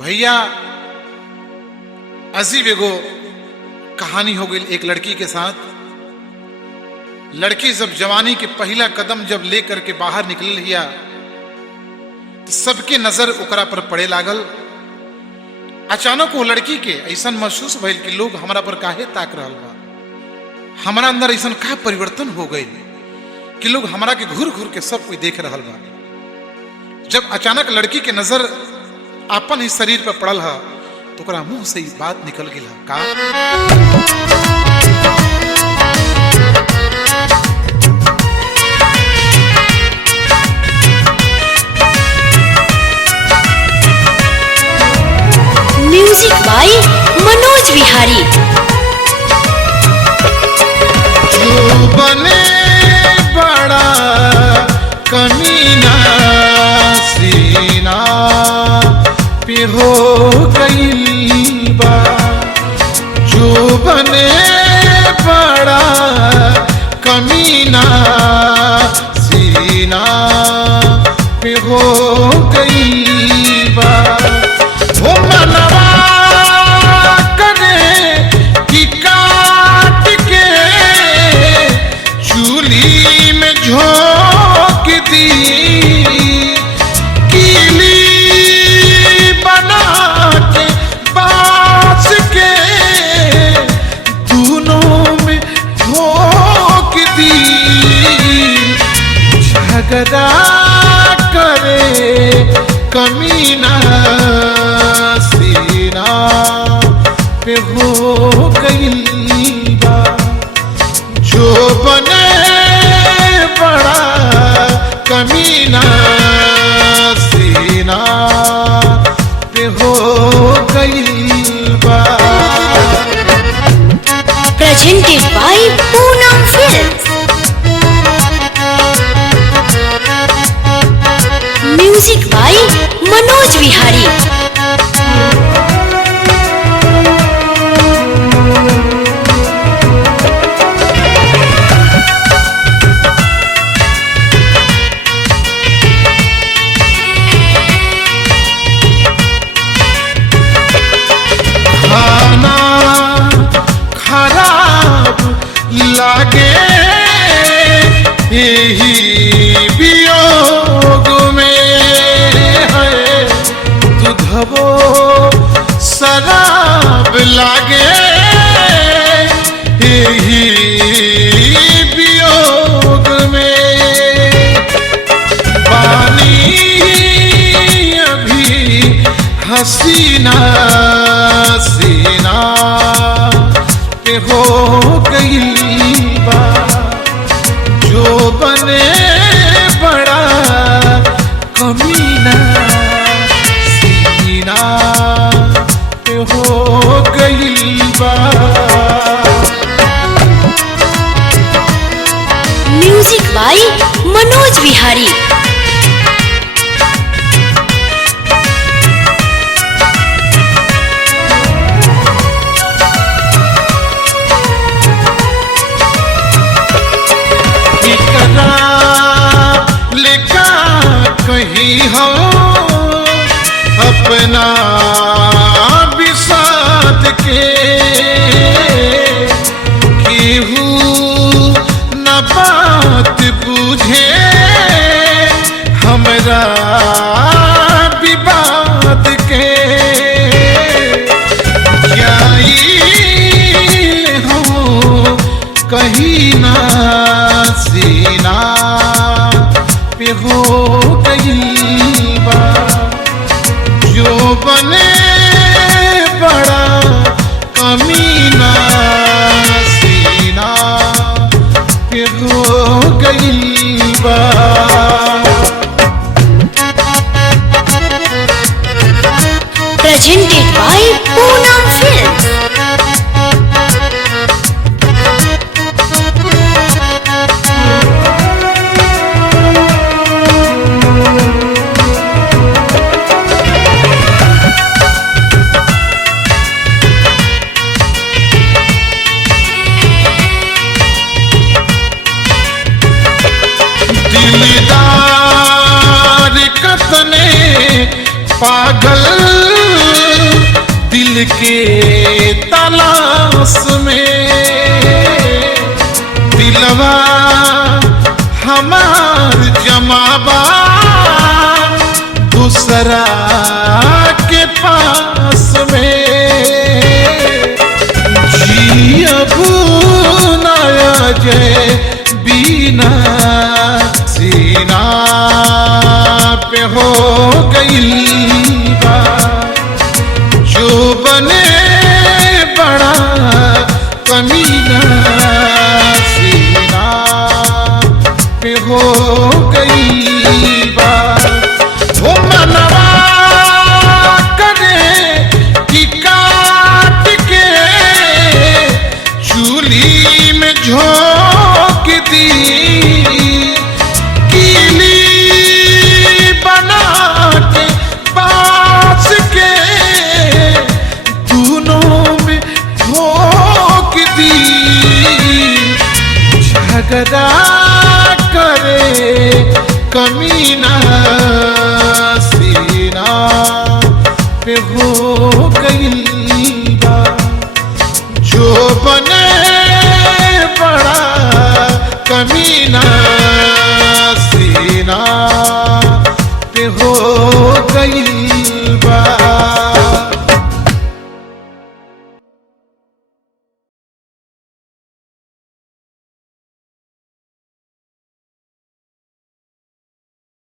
भैया अजीब एगो कहानी हो गई एक लड़की के साथ। लड़की जब जवानी के पहला कदम जब लेकर के बाहर निकल लिया तो सबके नजर ओकरा पर पड़े लागल। अचानक वो लड़की के ऐसा महसूस भइल कि लोग हमरा पर काहे ताक रहल बा। हमारा अंदर ऐसा का परिवर्तन हो गई कि लोग हमरा के घूर घूर के सब कोई देख रहल बा। जब अचानक लड़की के नजर अपन ही शरीर पर पड़ल है तो ओकरा मुंह से ही बात निकल गई का म्यूजिक बाय मनोज विहारी। जो बने बड़ा कमीना सीना पे हो गई बा। जो बने बड़ा कमीना सीना पे हो गई बा। वो मनवा करे कि काट के चूल्ही में झोंक दी, कीली बना के बांस के दोनों में ठोक दी। झगड़ा करे कमीना सीना पे हो गई बा। जो बने बड़ा कमीना सीना पे हो गई बा। Presented by Poonam films. Music by Manoj Vihari. खाना खराब लागे यही वियोग में है। दूधबो शराब लागे यही वियोग में। पानी अभी हसीना सीना पे हो गई बा। जो बने बड़ा कमीना सीना पे हो गई बा। Music by Manoj Vihari. लेका कहीं हो अपना विषाद के, केहू न बात बुझे हमरा विवाद के। जाई हो कहीं ना सीना पे हो गई बा। जो बने बड़ा कमीना सीना पे हो गई बा। Presented by Poonam films. दिलदार कतने पागल दिल के तलाश में दिलवा हमार जमाबा दूसरा के पास में जी अब नया जय बीना सीना पे हो गई बा जो बने बड़ा कमीना सीना पे हो गई बा वो मनवा करे कि काट के चूल्ही में झोंक दी कीली बना के बांस के दोनों में ठोक दी झगड़ा करे कमीना सीना पे हो गई बा जो बने बड़ा कमीना